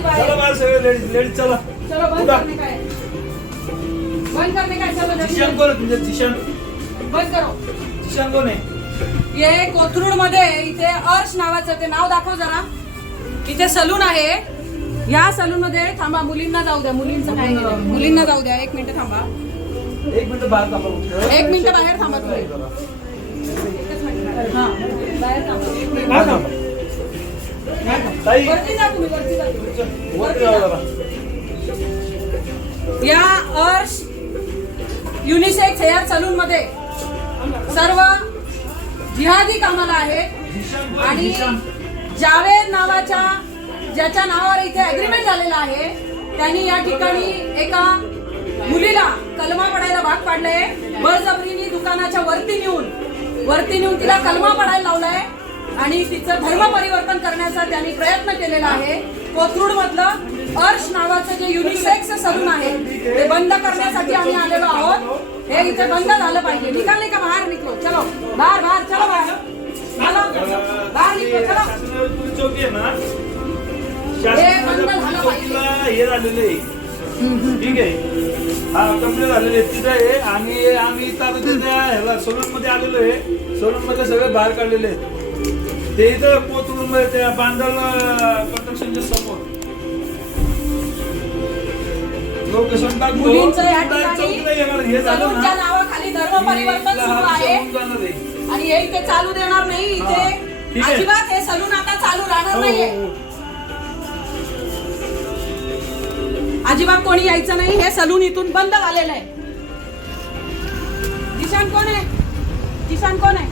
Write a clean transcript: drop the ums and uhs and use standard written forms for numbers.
Ladies बाहर। चलो बाहर सगळे लेडीज लेडीज चला चलो बंद उठा। करने का है, बंद करने का है, चलो जल्दी जिशान कोण आहे तुमचं जिशान बंद करो। जिशान कोण आहे ये कोथरूड मध्ये इथे अर्श नावाचं ते नाव दाखव जरा। इथे सलून आहे, या सलून मध्ये थांबा, मुलींना जाऊ द्या, मुलींचं काय नाही, मुलींना जाऊ द्या, 1 मिनिट थांबा, 1 मिनिट बाहेर थांबा 1 मिनिट बाहेर थांबा तुम्ही। हा बाहेर थांबा, 1 मिनिट बाहेर थांबा ताई वरती जा तुम्ही, वरती जा, वरती जाऊ जरा या अर्श युनिसेक्स हेअर सलून मध्ये सर्व जिहादी कामाला आहेत जिशान कोण आणि जिशान जावेद नावाच्या ज्याच्या नावावर इथे अग्रीमेंट झालेला आहे त्यांनी या ठिकाणी एका मुलीला कलमा पडायला भाग पाडले, बळजबरीने दुकानाच्या वरती नेऊन तिला कलमा पडायला लावलाय आणि तिचं धर्म परिवर्तन करण्याचा त्यांनी प्रयत्न केलेला आहे। कोथरूड मधलं अर्श नावाचं जे युनिसेक्स सलून आहे ते बंद करण्यासाठी आम्ही आलेलो आहोत। हे इथे बंद झालं पाहिजे। निकालने का बाहेर निकलो, चलो बाहर बाहर, चलो बाहर, चलो बाहर निकलो, चलो। शासनाची चौकी आहे ना हे बंद झालं शासनाच्या पाहिजे। चौकीला हे झालेले ठीक आहे, हा कंप्लेंट झालेले तिथे आहे आणि आम्ही इथं आता त्या ह्याला सलून मध्ये आलेलो आहे। सलून मध्ये सगळे बाहेर काढलेले आहेत ते इथं कोथरूड मध्ये त्या बांधल कन्स्ट्रक्शनच्या समोर लोकेशन टाकतो मुलींचं या चौकीला येणार हे ठिकाणी झालं सलूनच्या ना नावाखाली धर्म परिवर्तन सुरू आहे जाणार आहे आणि हे इथे चालू देणार नाही। हा, इथे ठीक आहे. अजिबात हे सलून आता चालू राहणार हो, नाहीये, हो, हो. अजिबात कोणी यायचं नाही। हे सलून इथून बंद झालेलं आहे। जिशान कोण आहे, जिशान कोण आहे?